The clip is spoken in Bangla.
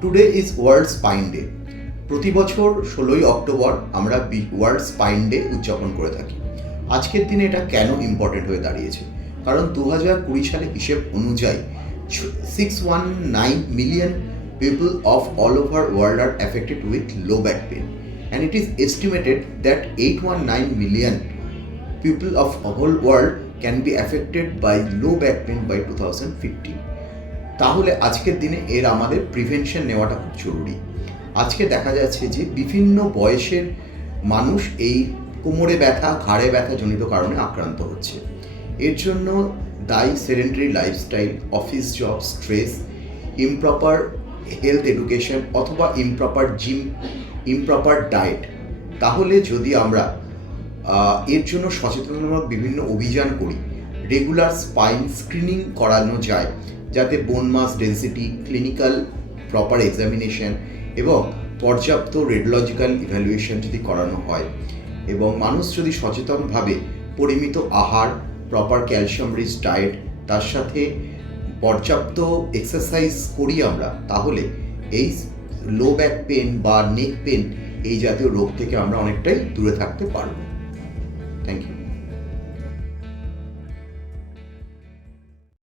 Today is world spine day. প্রতি বছর 16ই অক্টোবর আমরা ওয়ার্ল্ড স্পাইন ডে উদযাপন করে থাকি। আজকের দিনে এটা কেন ইম্পর্টেন্ট হয়ে দাঁড়িয়েছে? কারণ 2020 সালে হিসেব অনুযায়ী 619 million people of all over world are affected with low back pain, and it is estimated that 819 million people of whole world can be affected by low back pain by 2050. তাহলে আজকের দিনে এর আমাদের প্রিভেনশন নেওয়াটা খুব জরুরি। আজকে দেখা যাচ্ছে যে বিভিন্ন বয়সের মানুষ এই কোমরে ব্যথা, ঘাড়ে ব্যথা জনিত কারণে আক্রান্ত হচ্ছে। এর জন্য দায়ী sedentary lifestyle, office job, stress, improper health education অথবা ইমপ্রপার জিম, ইমপ্রপার ডায়েট। তাহলে যদি আমরা এর জন্য সচেতনতামূলক বিভিন্ন অভিযান করি, রেগুলার স্পাইন স্ক্রিনিং করানো যায়, যাতে বোন মাস ডেন্সিটি, ক্লিনিক্যাল প্রপার এক্সামিনেশন এবং পর্যাপ্ত রেডিওলজিক্যাল ইভ্যালুয়েশন যদি করানো হয়, এবং মানুষ যদি সচেতনভাবে পরিমিত আহার, প্রপার ক্যালসিয়াম রিচ ডায়েট, তার সাথে পর্যাপ্ত এক্সারসাইজ করি আমরা, তাহলে এই লো ব্যাক পেন বা নেক পেন এই জাতীয় রোগ থেকে আমরা অনেকটাই দূরে থাকতে পারব। Thank you.